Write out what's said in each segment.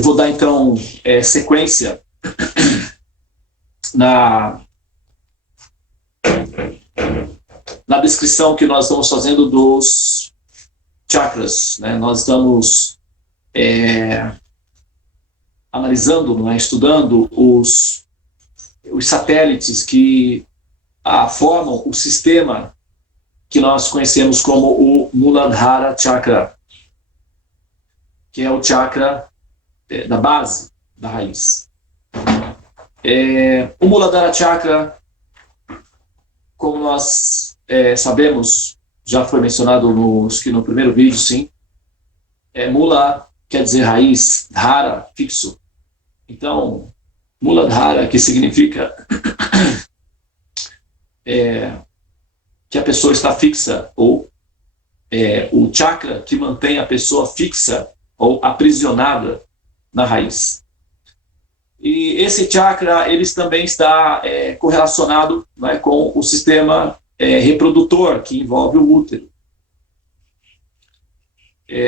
Eu vou dar, então, sequência na descrição que nós estamos fazendo dos chakras, né? Nós estamos analisando, né, estudando os satélites que formam o sistema que nós conhecemos como o Muladhara Chakra, que é o chakra da base, da raiz. O Muladhara Chakra, como nós sabemos, já foi mencionado no primeiro vídeo, sim. Mula quer dizer raiz, Dhara, fixo. Então, Muladhara, que significa que a pessoa está fixa, ou o chakra que mantém a pessoa fixa ou aprisionada na raiz. E esse chakra, ele também está correlacionado, né, com o sistema reprodutor, que envolve o útero.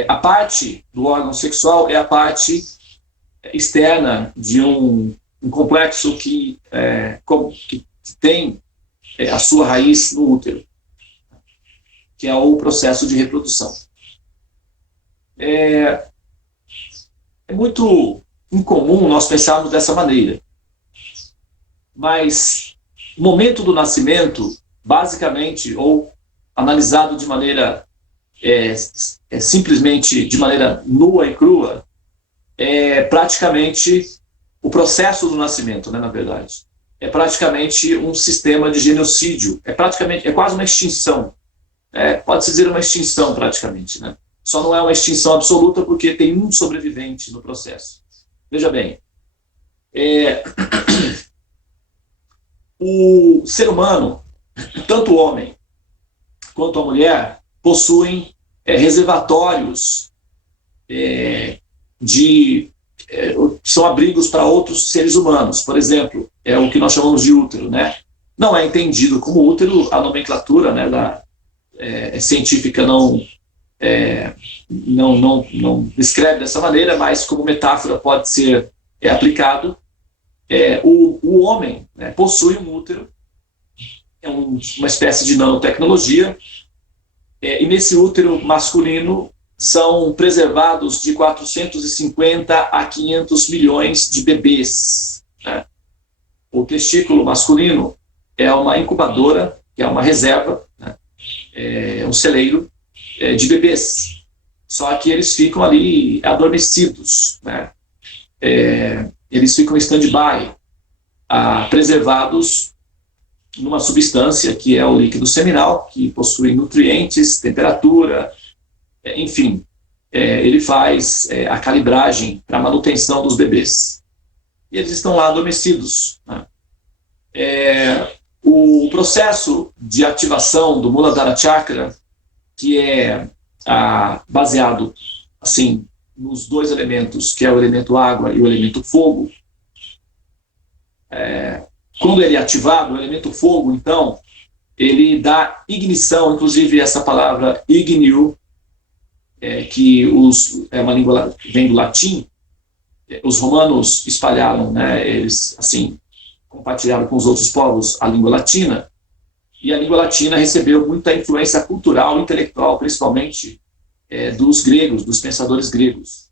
A parte do órgão sexual é a parte externa de um complexo que tem a sua raiz no útero, que é o processo de reprodução. É muito incomum nós pensarmos dessa maneira, mas o momento do nascimento, basicamente, ou analisado de maneira simplesmente de maneira nua e crua, é praticamente o processo do nascimento, né, na verdade. É praticamente um sistema de genocídio, é quase uma extinção. Pode-se dizer uma extinção, praticamente, né? Só não é uma extinção absoluta porque tem um sobrevivente no processo. Veja bem, o ser humano, tanto o homem quanto a mulher, possuem reservatórios são abrigos para outros seres humanos. Por exemplo, é o que nós chamamos de útero, né? Não é entendido como útero, a nomenclatura, né, científica não descreve dessa maneira, mas como metáfora pode ser aplicado. O homem, né, possui um útero, uma espécie de nanotecnologia, e nesse útero masculino são preservados de 450 a 500 milhões de bebês, né? O testículo masculino é uma incubadora, que é uma reserva, né? Um celeiro de bebês, só que eles ficam ali adormecidos, né? Eles ficam em stand-by, preservados numa substância que é o líquido seminal, que possui nutrientes, temperatura, enfim, ele faz a calibragem para a manutenção dos bebês. E eles estão lá adormecidos, né? O processo de ativação do Muladhara Chakra, que é baseado assim, nos dois elementos, que é o elemento água e o elemento fogo, quando ele é ativado, o elemento fogo, então, ele dá ignição, inclusive essa palavra ignio, que uma língua vem do latim, os romanos espalharam, né, eles assim compartilharam com os outros povos a língua latina, e a língua latina recebeu muita influência cultural e intelectual, principalmente dos gregos, dos pensadores gregos.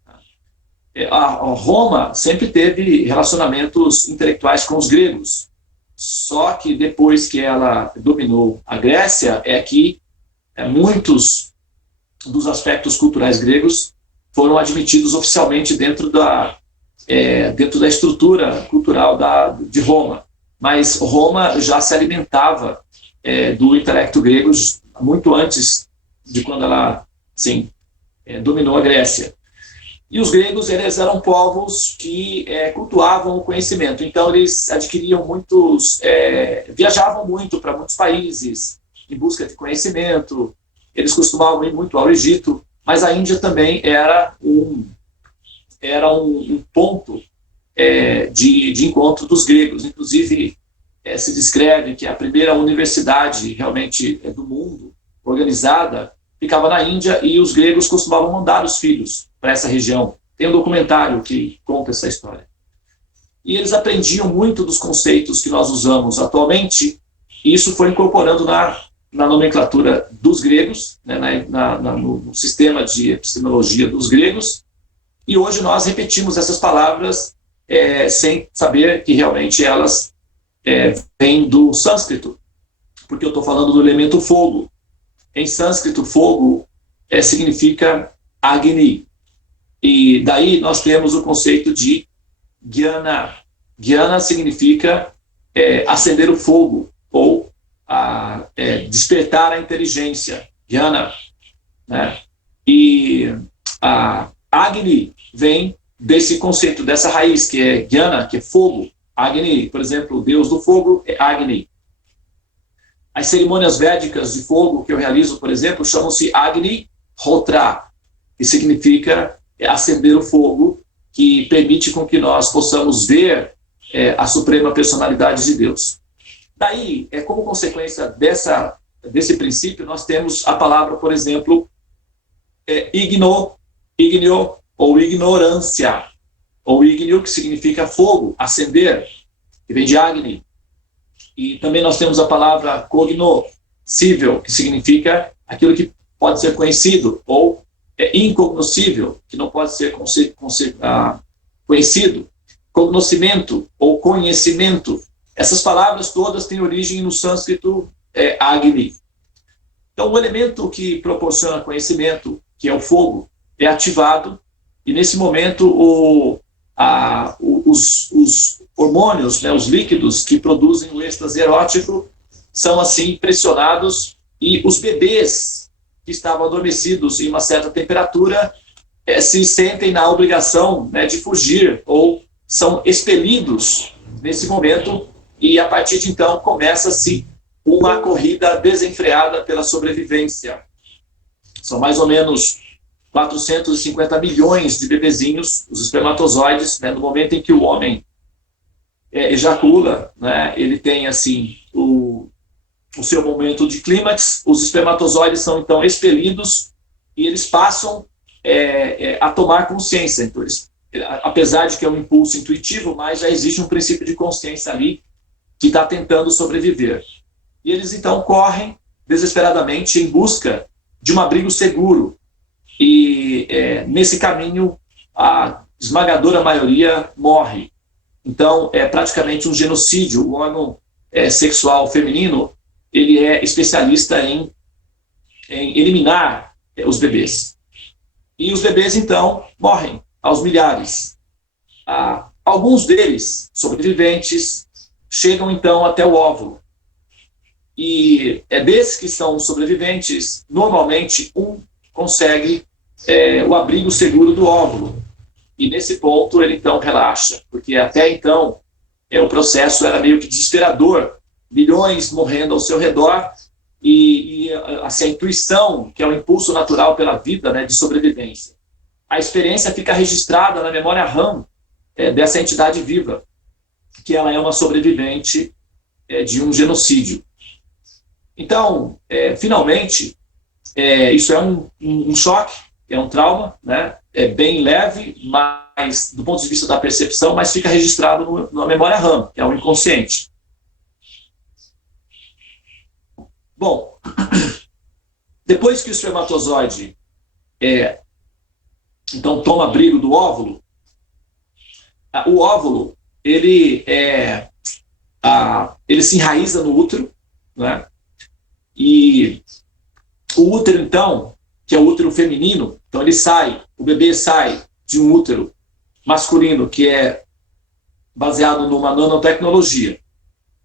A Roma sempre teve relacionamentos intelectuais com os gregos, só que depois que ela dominou a Grécia, que muitos dos aspectos culturais gregos foram admitidos oficialmente dentro da estrutura cultural de Roma. Mas Roma já se alimentava do intelecto grego muito antes de quando ela dominou a Grécia. E os gregos, eles eram povos que cultuavam o conhecimento, então eles adquiriam viajavam muito para muitos países em busca de conhecimento, eles costumavam ir muito ao Egito, mas a Índia também era um ponto de encontro dos gregos. Inclusive, se descreve que a primeira universidade realmente do mundo, organizada, ficava na Índia, e os gregos costumavam mandar os filhos para essa região, Tem um documentário que conta essa história. E eles aprendiam muito dos conceitos que nós usamos atualmente, e isso foi incorporando na nomenclatura dos gregos, né, no sistema de epistemologia dos gregos, e hoje nós repetimos essas palavras sem saber que realmente elas vêm do sânscrito, porque eu estou falando do elemento fogo. Em sânscrito, fogo significa Agni, e daí nós temos o conceito de Jnana. Jnana significa acender o fogo, ou despertar a inteligência. Jnana, né? E a Agni vem desse conceito, dessa raiz, que é Jnana, que é fogo. Agni, por exemplo, o deus do fogo é Agni. As cerimônias védicas de fogo que eu realizo, por exemplo, chamam-se Agni Hotra, que significa acender o fogo, que permite com que nós possamos ver a suprema personalidade de Deus. Daí, como consequência desse princípio, nós temos a palavra, por exemplo, ignio, ou ignorância, ou ignio, que significa fogo, acender, que vem de Agni. E também nós temos a palavra cognoscível, que significa aquilo que pode ser conhecido, ou incognoscível, que não pode ser conhecido. Cognoscimento ou conhecimento. Essas palavras todas têm origem no sânscrito Agni. Então, o elemento que proporciona conhecimento, que é o fogo, é ativado, e nesse momento os hormônios, né, os líquidos que produzem o êxtase erótico, são assim pressionados, e os bebês que estavam adormecidos em uma certa temperatura se sentem na obrigação, né, de fugir, ou são expelidos nesse momento, e a partir de então começa-se uma corrida desenfreada pela sobrevivência. São mais ou menos 450 milhões de bebezinhos, os espermatozoides, né, no momento em que o homem ejacula, né, ele tem assim o seu momento de clímax, os espermatozoides são então expelidos e eles passam a tomar consciência. Então, apesar de que é um impulso intuitivo, mas já existe um princípio de consciência ali que está tentando sobreviver. E eles então correm desesperadamente em busca de um abrigo seguro. E nesse caminho a esmagadora maioria morre. Então é praticamente um genocídio. O órgão sexual feminino, ele é especialista em eliminar os bebês. E os bebês então morrem aos milhares. Alguns deles, sobreviventes, chegam então até o óvulo. E desses que são sobreviventes, normalmente um consegue o abrigo seguro do óvulo. E nesse ponto ele então relaxa, porque até então o processo era meio que desesperador, milhões morrendo ao seu redor, e assim, a intuição, que é o impulso natural pela vida, né, de sobrevivência. A experiência fica registrada na memória RAM dessa entidade viva, que ela é uma sobrevivente de um genocídio. Então, finalmente, isso é um choque, é um trauma, né? É bem leve, mas do ponto de vista da percepção, mas fica registrado na memória RAM, que é o inconsciente. Bom, depois que o espermatozoide então toma abrigo do óvulo, o óvulo ele se enraiza no útero, né? E o útero, então, que é o útero feminino, então o bebê sai de um útero masculino que é baseado numa nanotecnologia.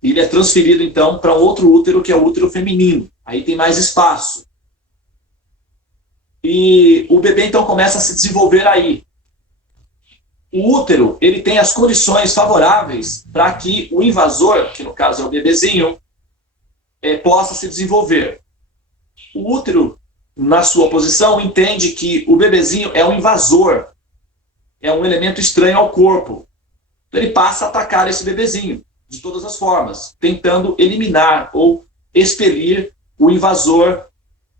E ele é transferido, então, para outro útero, que é o útero feminino. Aí tem mais espaço. E o bebê, então, começa a se desenvolver aí. O útero, ele tem as condições favoráveis para que o invasor, que no caso é o bebezinho, possa se desenvolver. O útero, na sua posição, entende que o bebezinho é um invasor, é um elemento estranho ao corpo. Então ele passa a atacar esse bebezinho, de todas as formas, tentando eliminar ou expelir o invasor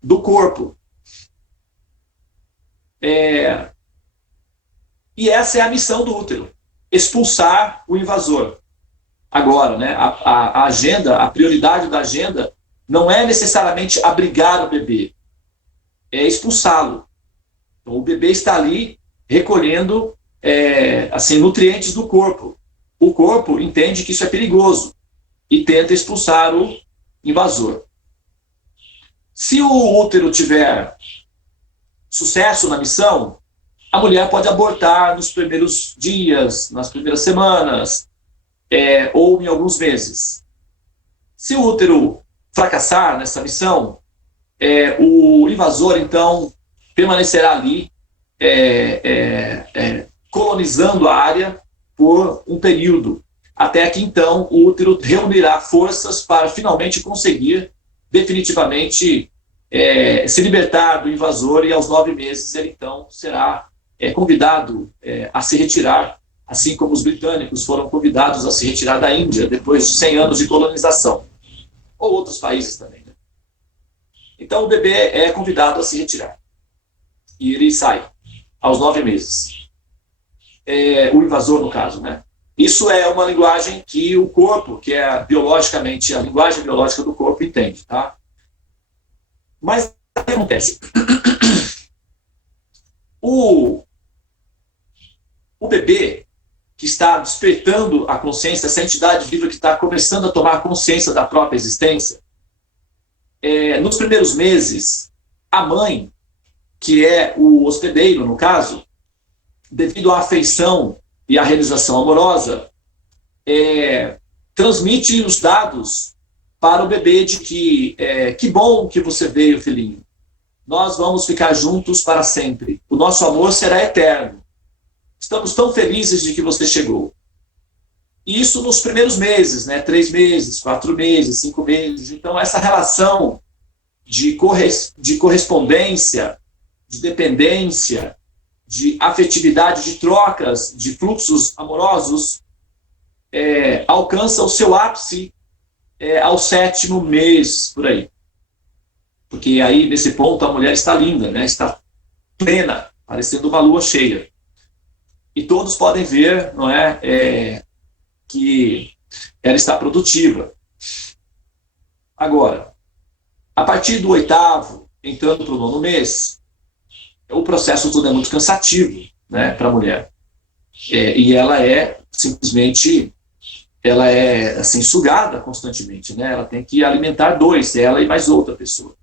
do corpo. E essa é a missão do útero, expulsar o invasor. Agora, né, a agenda, a prioridade da agenda não é necessariamente abrigar o bebê, é expulsá-lo. Então, o bebê está ali recolhendo assim, nutrientes do corpo. O corpo entende que isso é perigoso e tenta expulsar o invasor. Se o útero tiver sucesso na missão, a mulher pode abortar nos primeiros dias, nas primeiras semanas, ou em alguns meses. Se o útero fracassar nessa missão, o invasor, então, permanecerá ali, colonizando a área por um período, até que, então, o útero reunirá forças para finalmente conseguir definitivamente se libertar do invasor, e aos 9 meses ele, então, será convidado a se retirar, assim como os britânicos foram convidados a se retirar da Índia depois de 100 anos de colonização, ou outros países também, né? Então o bebê é convidado a se retirar e ele sai aos 9 meses. O invasor, no caso, né? Isso é uma linguagem que o corpo, que é biologicamente a linguagem biológica do corpo, entende, tá? Mas o que acontece? O bebê que está despertando a consciência, essa entidade viva que está começando a tomar consciência da própria existência, nos primeiros meses, a mãe, que é o hospedeiro, no caso, devido à afeição e à realização amorosa, transmite os dados para o bebê de que bom que você veio, filhinho. Nós vamos ficar juntos para sempre. O nosso amor será eterno. Estamos tão felizes de que você chegou. E isso nos primeiros meses, né? 3 meses, 4 meses, 5 meses. Então, essa relação de correspondência, de dependência, de afetividade, de trocas, de fluxos amorosos, alcança o seu ápice ao 7º mês, por aí. Porque aí, nesse ponto, a mulher está linda, né? Está plena, parecendo uma lua cheia. E todos podem ver, não é, que ela está produtiva. Agora, a partir do 8º, entrando para o 9º mês, o processo todo é muito cansativo, né, para a mulher. E ela simplesmente, assim, sugada constantemente, né? Ela tem que alimentar 2, ela e mais outra pessoa.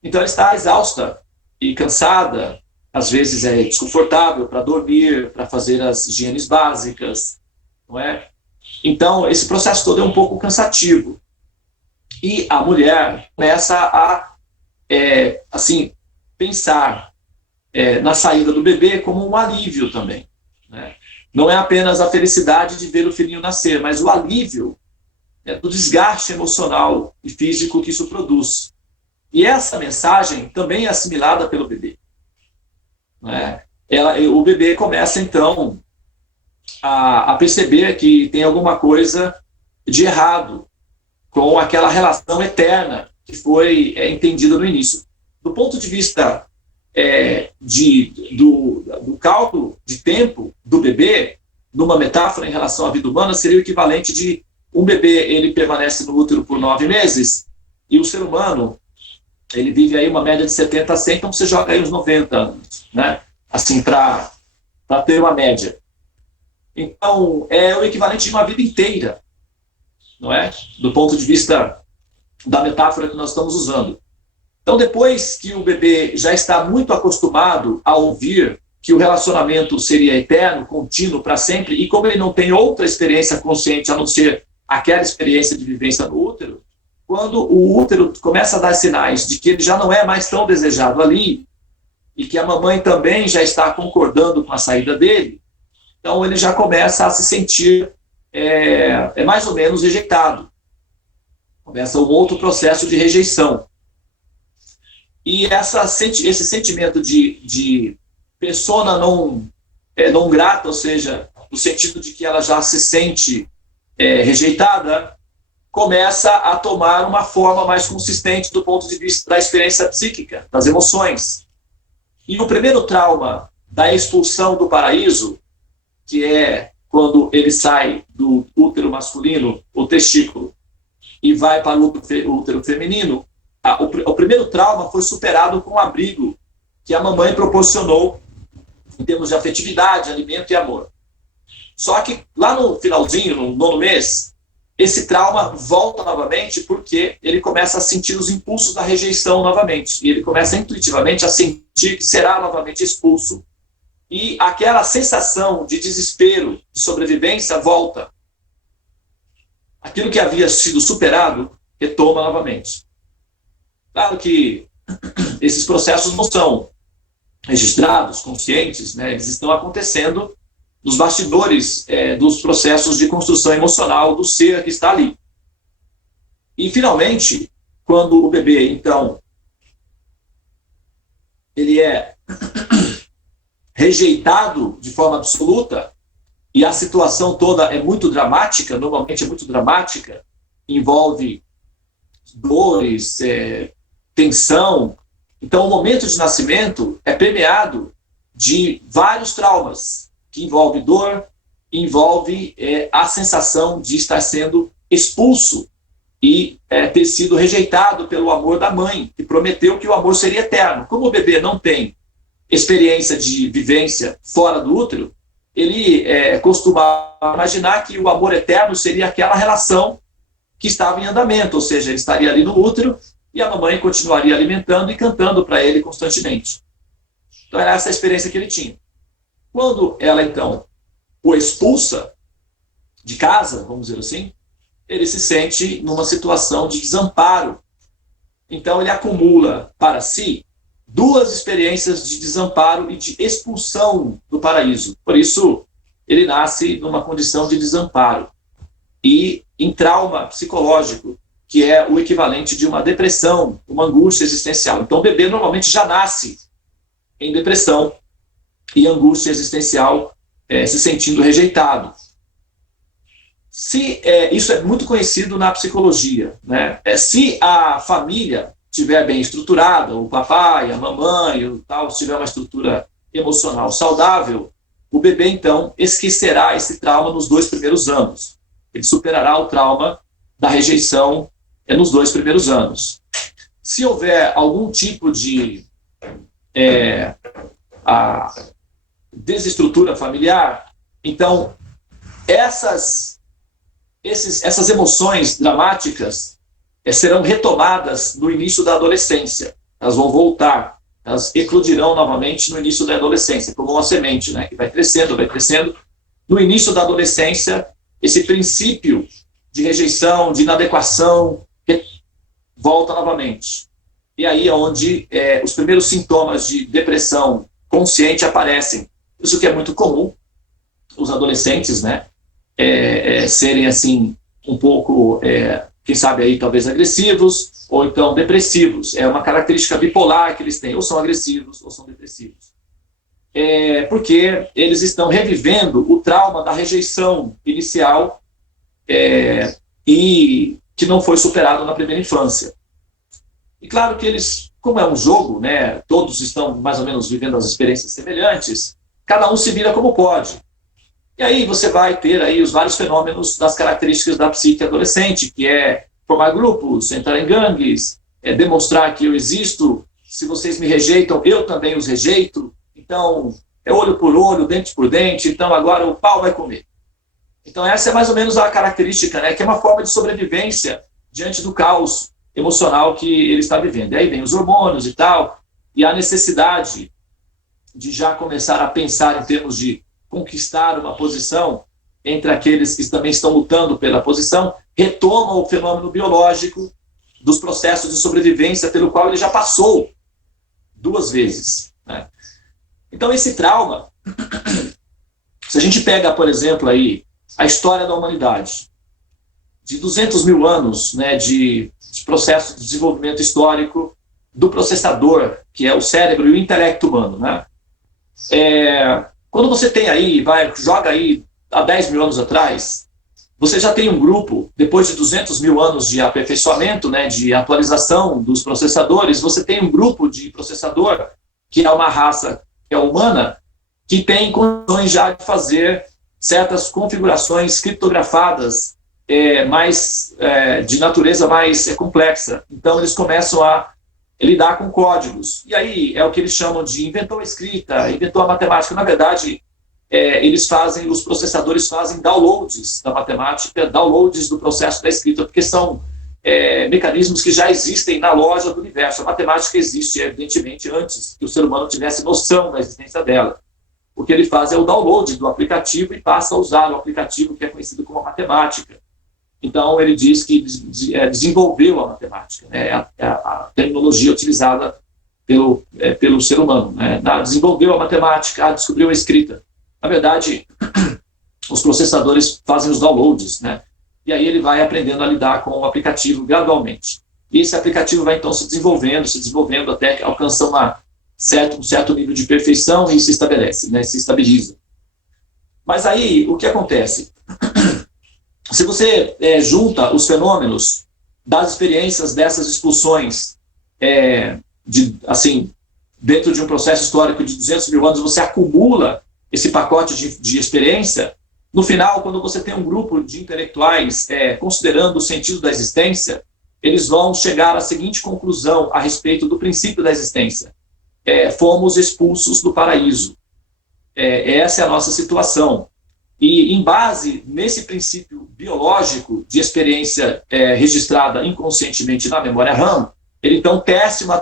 Então ela está exausta e cansada, às vezes é desconfortável para dormir, para fazer as higienes básicas, não é? Então, esse processo todo é um pouco cansativo. E a mulher começa a, assim, pensar na saída do bebê como um alívio também, né? Não é apenas a felicidade de ver o filhinho nascer, mas o alívio do desgaste emocional e físico que isso produz. E essa mensagem também é assimilada pelo bebê. Né? O bebê começa, então, a perceber que tem alguma coisa de errado com aquela relação eterna que foi entendida no início. Do ponto de vista do cálculo de tempo do bebê, numa metáfora em relação à vida humana, seria o equivalente de um bebê, ele permanece no útero por 9 meses, e o ser humano, ele vive aí uma média de 70 a 100, então você joga aí uns 90 anos, né? Assim, para ter uma média. Então, é o equivalente de uma vida inteira, não é? Do ponto de vista da metáfora que nós estamos usando. Então, depois que o bebê já está muito acostumado a ouvir que o relacionamento seria eterno, contínuo, para sempre, e como ele não tem outra experiência consciente a não ser aquela experiência de vivência no útero, quando o útero começa a dar sinais de que ele já não é mais tão desejado ali, e que a mamãe também já está concordando com a saída dele, então ele já começa a se sentir mais ou menos rejeitado. Começa um outro processo de rejeição. E esse sentimento de persona não grata, ou seja, no sentido de que ela já se sente rejeitada, começa a tomar uma forma mais consistente do ponto de vista da experiência psíquica, das emoções. E o primeiro trauma da expulsão do paraíso, que é quando ele sai do útero masculino, o testículo, e vai para o útero feminino, o primeiro trauma foi superado com o abrigo que a mamãe proporcionou em termos de afetividade, alimento e amor. Só que lá no finalzinho, no 9º mês, esse trauma volta novamente porque ele começa a sentir os impulsos da rejeição novamente. E ele começa intuitivamente a sentir que será novamente expulso. E aquela sensação de desespero, de sobrevivência, volta. Aquilo que havia sido superado retoma novamente. Claro que esses processos não são registrados, conscientes, né? Eles estão acontecendo nos bastidores dos processos de construção emocional do ser que está ali. E, finalmente, quando o bebê, então, ele é rejeitado de forma absoluta, e a situação toda é muito dramática, normalmente é muito dramática, envolve dores, tensão. Então, o momento de nascimento é permeado de vários traumas, que envolve dor, envolve a sensação de estar sendo expulso e ter sido rejeitado pelo amor da mãe, que prometeu que o amor seria eterno. Como o bebê não tem experiência de vivência fora do útero, ele costuma imaginar que o amor eterno seria aquela relação que estava em andamento, ou seja, ele estaria ali no útero e a mamãe continuaria alimentando e cantando para ele constantemente. Então era essa a experiência que ele tinha. Quando ela, então, o expulsa de casa, vamos dizer assim, ele se sente numa situação de desamparo. Então ele acumula para si 2 experiências de desamparo e de expulsão do paraíso. Por isso, ele nasce numa condição de desamparo e em trauma psicológico, que é o equivalente de uma depressão, uma angústia existencial. Então o bebê normalmente já nasce em depressão e angústia existencial, se sentindo rejeitado. Isso é muito conhecido na psicologia, né? Se a família estiver bem estruturada, o papai, a mamãe, o tal, se tiver uma estrutura emocional saudável, o bebê, então, esquecerá esse trauma nos 2 primeiros anos. Ele superará o trauma da rejeição nos 2 primeiros anos. Se houver algum tipo de desestrutura familiar, então essas emoções dramáticas serão retomadas no início da adolescência. Elas vão voltar, elas eclodirão novamente no início da adolescência, como uma semente, né, que vai crescendo, vai crescendo. No início da adolescência, esse princípio de rejeição, de inadequação, volta novamente. E aí é onde os primeiros sintomas de depressão consciente aparecem. Isso que é muito comum, os adolescentes, né, serem assim, um pouco, quem sabe aí talvez agressivos, ou então depressivos. É uma característica bipolar que eles têm, ou são agressivos, ou são depressivos. Porque eles estão revivendo o trauma da rejeição inicial e que não foi superado na primeira infância. E claro que eles, como é um jogo, né, todos estão mais ou menos vivendo as experiências semelhantes, cada um se vira como pode. E aí você vai ter aí os vários fenômenos das características da psique adolescente, que é formar grupos, entrar em gangues, demonstrar que eu existo, se vocês me rejeitam, eu também os rejeito, então é olho por olho, dente por dente, então agora o pau vai comer. Então essa é mais ou menos a característica, né, que é uma forma de sobrevivência diante do caos emocional que ele está vivendo. E aí vem os hormônios e tal, e a necessidade de já começar a pensar em termos de conquistar uma posição entre aqueles que também estão lutando pela posição, retoma o fenômeno biológico dos processos de sobrevivência pelo qual ele já passou 2 vezes, né? Então esse trauma, se a gente pega, por exemplo, aí, a história da humanidade, de 200 mil anos, né, de processo de desenvolvimento histórico do processador, que é o cérebro e o intelecto humano, né? Quando você tem aí, joga aí há 10 mil anos atrás, você já tem um grupo, depois de 200 mil anos de aperfeiçoamento, né, de atualização dos processadores, você tem um grupo de processador, que é uma raça que é humana, que tem condições já de fazer certas configurações criptografadas de natureza mais complexa. Então, eles começam a lidar com códigos. E aí é o que eles chamam de inventou a escrita, inventou a matemática. Na verdade, os processadores fazem downloads da matemática, downloads do processo da escrita, porque são mecanismos que já existem na loja do universo. A matemática existe, evidentemente, antes que o ser humano tivesse noção da existência dela. O que ele faz é o download do aplicativo e passa a usar o aplicativo que é conhecido como matemática. Então, ele diz que desenvolveu a matemática, né? A terminologia utilizada pelo ser humano. Né? Desenvolveu a matemática, descobriu a escrita. Na verdade, os processadores fazem os downloads, né? E aí ele vai aprendendo a lidar com o aplicativo gradualmente. E esse aplicativo vai, então, se desenvolvendo até alcançar um certo nível de perfeição e se estabelece, né? Se estabiliza. Mas aí, o que acontece? Se você junta os fenômenos das experiências dessas expulsões, dentro de um processo histórico de 200 mil anos, você acumula esse pacote de experiência, no final, quando você tem um grupo de intelectuais considerando o sentido da existência, eles vão chegar à seguinte conclusão a respeito do princípio da existência. Fomos expulsos do paraíso. Essa é a nossa situação. E, em base nesse princípio biológico de experiência registrada inconscientemente na memória RAM, ele então tece uma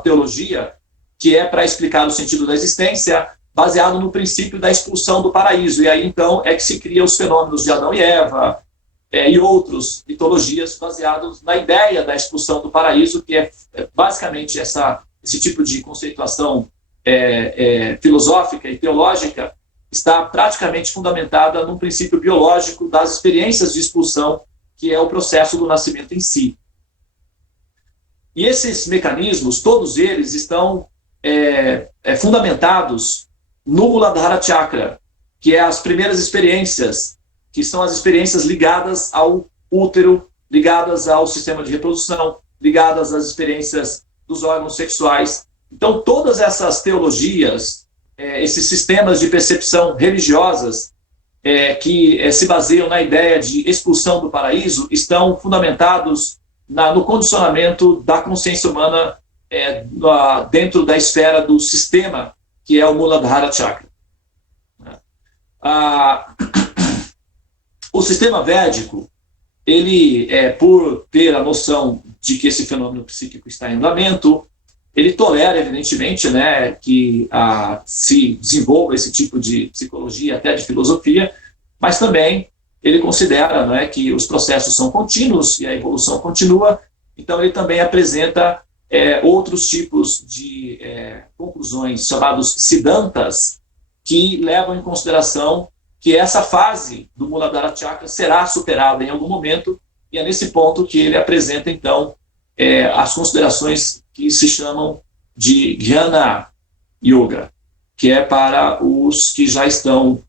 teologia que é para explicar o sentido da existência, baseado no princípio da expulsão do paraíso. E aí, então, é que se cria os fenômenos de Adão e Eva e outras mitologias baseados na ideia da expulsão do paraíso, que é basicamente esse tipo de conceituação filosófica e teológica, está praticamente fundamentada num princípio biológico das experiências de expulsão, que é o processo do nascimento em si. E esses mecanismos, todos eles estão fundamentados no Muladhara Chakra, que é as primeiras experiências, que são as experiências ligadas ao útero, ligadas ao sistema de reprodução, ligadas às experiências dos órgãos sexuais. Então, todas essas teologias, esses sistemas de percepção religiosas que se baseiam na ideia de expulsão do paraíso, estão fundamentados no condicionamento da consciência humana dentro da esfera do sistema, que é o Muladhara Chakra. O sistema védico, ele, por ter a noção de que esse fenômeno psíquico está em andamento, ele tolera, evidentemente, né, que se desenvolva esse tipo de psicologia, até de filosofia, mas também ele considera, né, que os processos são contínuos e a evolução continua, então ele também apresenta outros tipos de conclusões, chamados siddhantas, que levam em consideração que essa fase do Muladhara Chakra será superada em algum momento, e é nesse ponto que ele apresenta, então, as considerações que se chamam de Jnana Yoga, que é para os que já estão,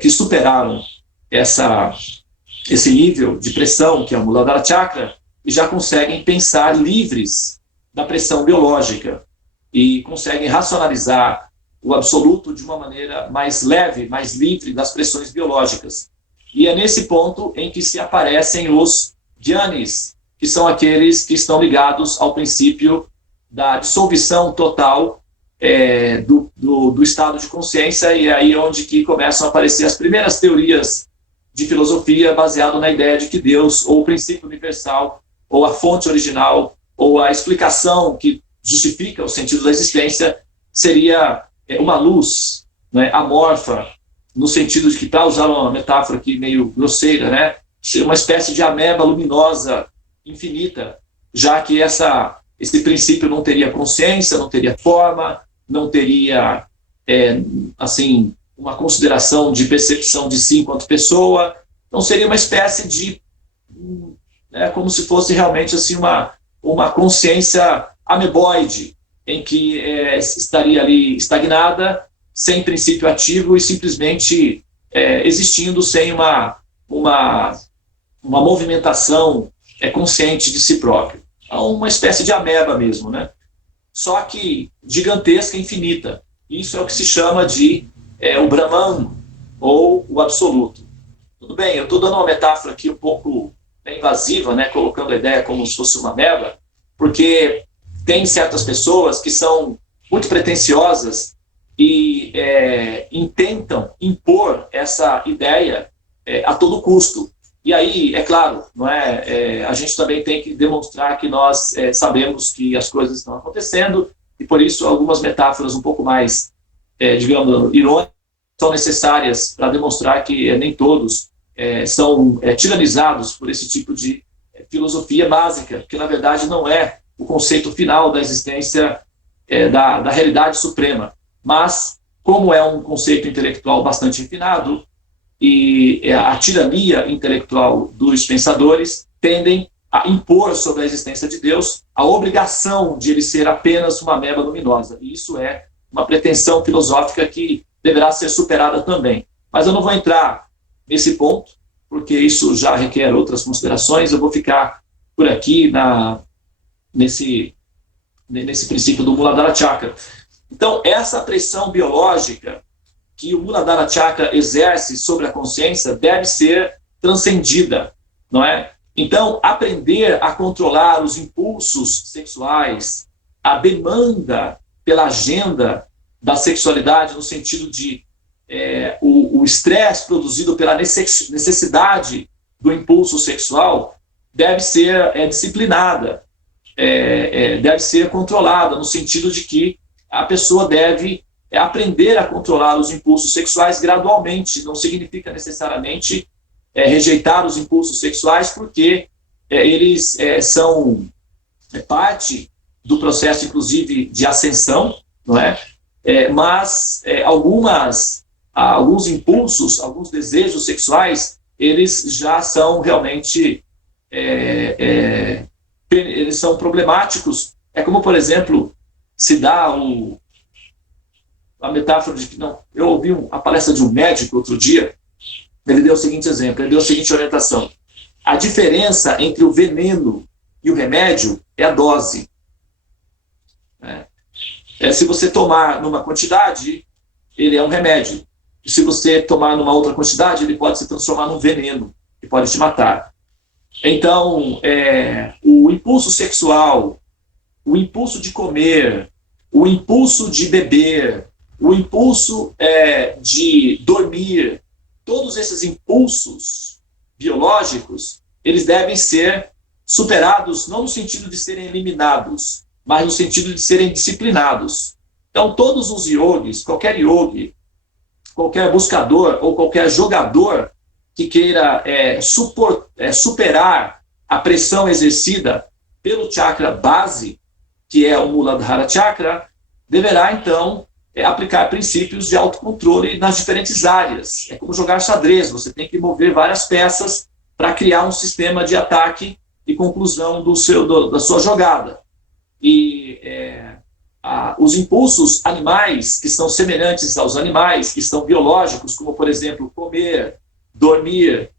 que superaram esse nível de pressão, que é o Muladhara Chakra, e já conseguem pensar livres da pressão biológica e conseguem racionalizar o absoluto de uma maneira mais leve, mais livre das pressões biológicas. E é nesse ponto em que se aparecem os Dhyanis, que são aqueles que estão ligados ao princípio da dissolução total do estado de consciência, e aí onde que começam a aparecer as primeiras teorias de filosofia baseado na ideia de que Deus, ou o princípio universal, ou a fonte original, ou a explicação que justifica o sentido da existência, seria uma luz, né, amorfa, no sentido de que, para usar uma metáfora aqui meio grosseira, né, ser uma espécie de ameba luminosa infinita, já que esse princípio não teria consciência, não teria forma, não teria uma consideração de percepção de si enquanto pessoa, não seria uma espécie de como se fosse realmente assim uma consciência ameboide, em que estaria ali estagnada, sem princípio ativo e simplesmente existindo sem uma movimentação consciente de si próprio. Uma espécie de ameba mesmo, né? Só que gigantesca, infinita. Isso é o que se chama de o Brahman, ou o absoluto. Tudo bem, eu estou dando uma metáfora aqui um pouco invasiva, né, colocando a ideia como se fosse uma ameba, porque tem certas pessoas que são muito pretensiosas e intentam impor essa ideia a todo custo. E aí, é claro, não a gente também tem que demonstrar que nós sabemos que as coisas estão acontecendo, e por isso algumas metáforas um pouco mais, digamos, irônicas são necessárias para demonstrar que nem todos são tiranizados por esse tipo de filosofia básica, que na verdade não é o conceito final da existência da realidade suprema. Mas, como é um conceito intelectual bastante refinado, e a tirania intelectual dos pensadores tendem a impor sobre a existência de Deus a obrigação de ele ser apenas uma ameba luminosa. E isso é uma pretensão filosófica que deverá ser superada também. Mas eu não vou entrar nesse ponto, porque isso já requer outras considerações. Eu vou ficar por aqui nesse princípio do Muladhara Chakra. Então, essa pressão biológica que o Muladhara Chakra exerce sobre a consciência deve ser transcendida, não é? Então, aprender a controlar os impulsos sexuais, a demanda pela agenda da sexualidade, no sentido de o estresse produzido pela necessidade do impulso sexual, deve ser disciplinada, deve ser controlada, no sentido de que a pessoa deve aprender a controlar os impulsos sexuais gradualmente. Não significa necessariamente rejeitar os impulsos sexuais, porque eles são parte do processo, inclusive, de ascensão, não é? Mas alguns impulsos, alguns desejos sexuais, eles já são realmente eles são problemáticos. É como, por exemplo, se dá a metáfora de que, eu ouvi a palestra de um médico outro dia, ele deu o seguinte exemplo, ele deu a seguinte orientação: a diferença entre o veneno e o remédio é a dose. Se você tomar numa quantidade, ele é um remédio. E se você tomar numa outra quantidade, ele pode se transformar num veneno, que pode te matar. Então, o impulso sexual, o impulso de comer, o impulso de beber, o impulso de dormir, todos esses impulsos biológicos, eles devem ser superados, não no sentido de serem eliminados, mas no sentido de serem disciplinados. Então, todos os yogis, qualquer yogi, qualquer buscador ou qualquer jogador que queira superar a pressão exercida pelo chakra base, que é o Muladhara Chakra, deverá, então, aplicar princípios de autocontrole nas diferentes áreas. É como jogar xadrez, você tem que mover várias peças para criar um sistema de ataque e conclusão da sua jogada. E os impulsos animais, que são semelhantes aos animais, que são biológicos, como, por exemplo, comer, dormir,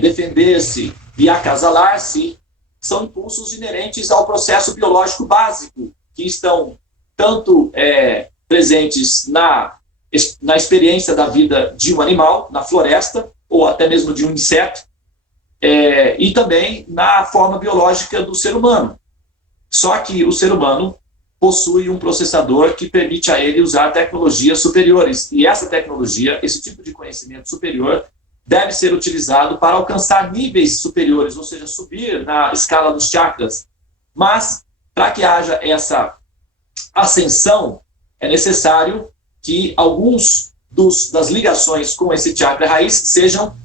defender-se e acasalar-se, são impulsos inerentes ao processo biológico básico, que estão tanto presentes na experiência da vida de um animal, na floresta, ou até mesmo de um inseto, e também na forma biológica do ser humano. Só que o ser humano possui um processador que permite a ele usar tecnologias superiores. E essa tecnologia, esse tipo de conhecimento superior, deve ser utilizado para alcançar níveis superiores, ou seja, subir na escala dos chakras. Mas, para que haja essa ascensão, é necessário que alguns das ligações com esse chakra raiz sejam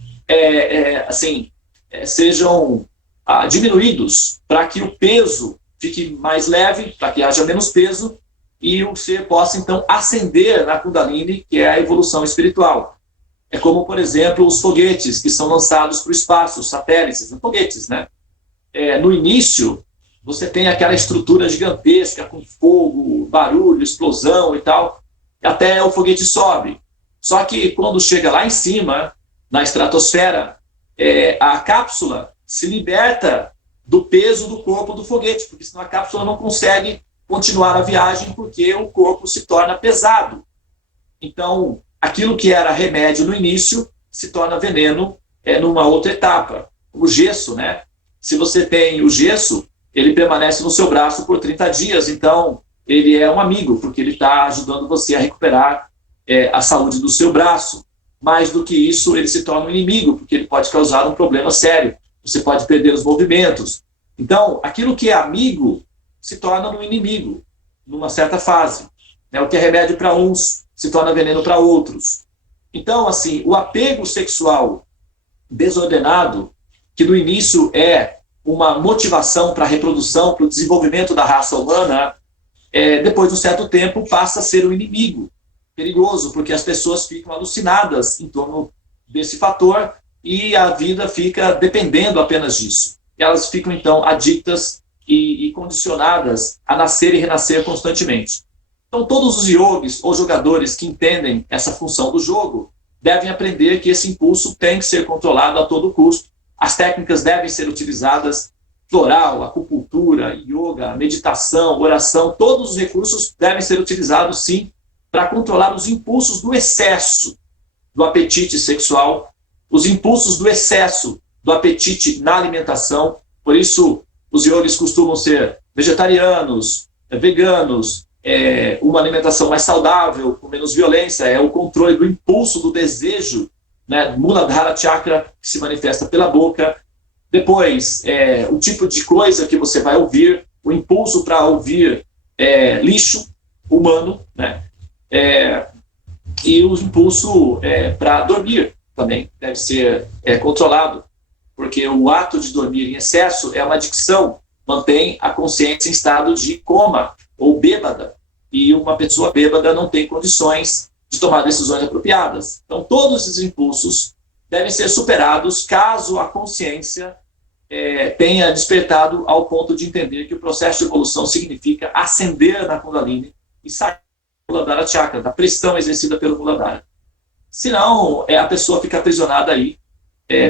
diminuídos, para que o peso fique mais leve, para que haja menos peso, e o ser possa, então, ascender na Kundalini, que é a evolução espiritual. É como, por exemplo, os foguetes que são lançados para o espaço, os satélites, foguetes, né? No início, você tem aquela estrutura gigantesca, com fogo, barulho, explosão e tal, até o foguete sobe. Só que quando chega lá em cima, na estratosfera, a cápsula se liberta do peso do corpo do foguete, porque senão a cápsula não consegue continuar a viagem, porque o corpo se torna pesado. Então, aquilo que era remédio no início se torna veneno numa outra etapa. O gesso, né? Se você tem o gesso, ele permanece no seu braço por 30 dias, então ele é um amigo, porque ele está ajudando você a recuperar a saúde do seu braço. Mais do que isso, ele se torna um inimigo, porque ele pode causar um problema sério. Você pode perder os movimentos. Então, aquilo que é amigo se torna um inimigo, numa certa fase. O que é remédio para uns se torna veneno para outros. Então, assim, o apego sexual desordenado, que no início é uma motivação para a reprodução, para o desenvolvimento da raça humana, depois de um certo tempo passa a ser um inimigo perigoso, porque as pessoas ficam alucinadas em torno desse fator e a vida fica dependendo apenas disso. Elas ficam, então, adictas e condicionadas a nascer e renascer constantemente. Então, todos os yogis ou jogadores que entendem essa função do jogo devem aprender que esse impulso tem que ser controlado a todo custo. As técnicas devem ser utilizadas, floral, acupuntura, yoga, meditação, oração, todos os recursos devem ser utilizados, sim, para controlar os impulsos do excesso do apetite sexual, os impulsos do excesso do apetite na alimentação. Por isso, os yogis costumam ser vegetarianos, veganos, uma alimentação mais saudável, com menos violência, é o controle do impulso, do desejo, né, Muladhara Chakra, que se manifesta pela boca. Depois, o tipo de coisa que você vai ouvir, o impulso para ouvir lixo humano, né, e o impulso para dormir também deve ser controlado, porque o ato de dormir em excesso é uma adicção, mantém a consciência em estado de coma ou bêbada, e uma pessoa bêbada não tem condições de tomar decisões apropriadas. Então, todos esses impulsos devem ser superados caso a consciência tenha despertado ao ponto de entender que o processo de evolução significa ascender na Kundalini e sair do Muladhara Chakra, da pressão exercida pelo Muladhara. Senão, a pessoa fica aprisionada aí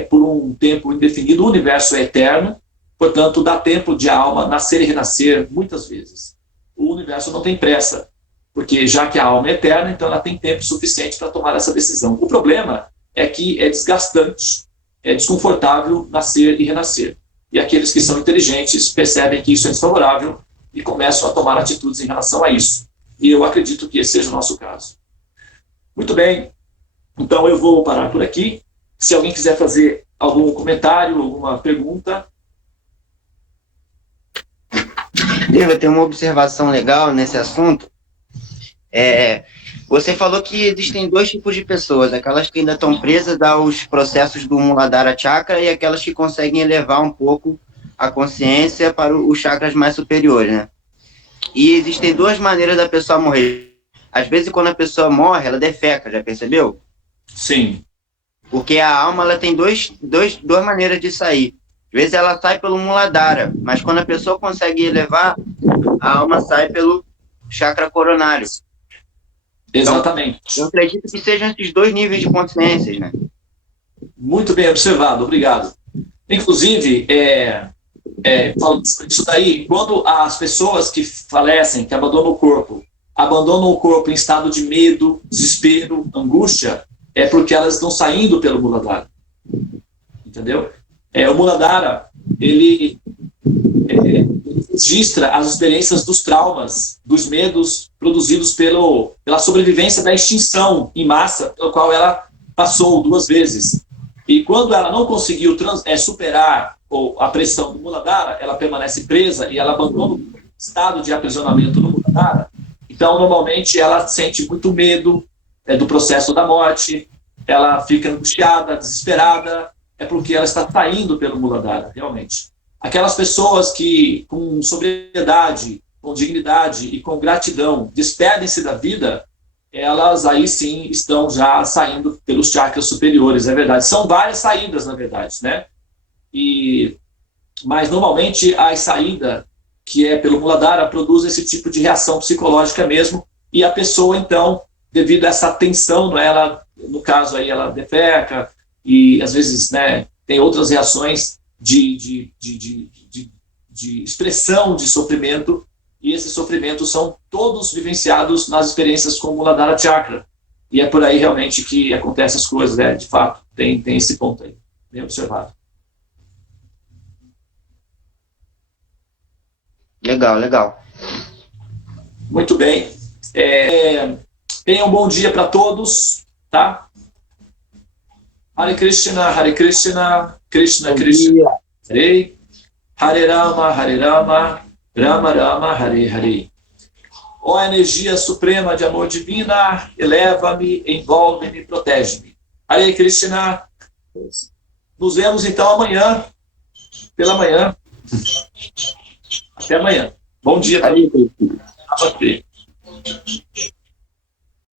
por um tempo indefinido. O universo é eterno, portanto, dá tempo de a alma nascer e renascer muitas vezes. O universo não tem pressa, porque já que a alma é eterna, então ela tem tempo suficiente para tomar essa decisão. O problema é que é desgastante, é desconfortável nascer e renascer. E aqueles que são inteligentes percebem que isso é desfavorável e começam a tomar atitudes em relação a isso. E eu acredito que esse seja o nosso caso. Muito bem, então eu vou parar por aqui. Se alguém quiser fazer algum comentário, alguma pergunta. Eu tenho uma observação legal nesse assunto. Você falou que existem dois tipos de pessoas, aquelas que ainda estão presas aos processos do Muladhara Chakra e aquelas que conseguem elevar um pouco a consciência para os chakras mais superiores, né? E existem duas maneiras da pessoa morrer. Às vezes, quando a pessoa morre, ela defeca, já percebeu? Sim. Porque a alma ela tem duas maneiras de sair. Às vezes ela sai pelo Muladhara, mas quando a pessoa consegue elevar, a alma sai pelo chakra coronário. Exatamente. Então, eu acredito que sejam esses dois níveis de consciências, né? Muito bem observado, obrigado. Inclusive, falando isso daí, quando as pessoas que falecem, que abandonam o corpo em estado de medo, desespero, angústia, é porque elas estão saindo pelo Muladhara. Entendeu? O Muladhara, ele registra as experiências dos traumas, dos medos produzidos pela sobrevivência da extinção em massa, pelo qual ela passou 2 vezes. E quando ela não conseguiu superar a pressão do Muladhara, ela permanece presa e ela abandona o estado de aprisionamento no Muladhara. Então, normalmente, ela sente muito medo do processo da morte, ela fica angustiada, desesperada, é porque ela está saindo pelo Muladhara, realmente. Aquelas pessoas que, com sobriedade, com dignidade e com gratidão, despedem-se da vida, elas aí sim estão já saindo pelos chakras superiores, é verdade. São várias saídas, na verdade, né? Mas, normalmente, a saída, que é pelo Muladhara, produz esse tipo de reação psicológica mesmo, e a pessoa, então, devido a essa tensão, ela, no caso aí, ela defeca, e às vezes, né, tem outras reações de expressão de sofrimento, e esses sofrimentos são todos vivenciados nas experiências com o Muladhara Chakra. E é por aí realmente que acontecem as coisas, né? De fato, tem esse ponto aí, bem observado. Legal, legal. Muito bem. Tenham um bom dia para todos, tá? Hare Krishna, Krishna Krishna, Hare Rama, Rama Rama, Hare Hare. Ó energia suprema de amor divina, eleva-me, envolve-me, protege-me. Hare Krishna. Nos vemos então amanhã, pela manhã. Até amanhã. Bom dia para você.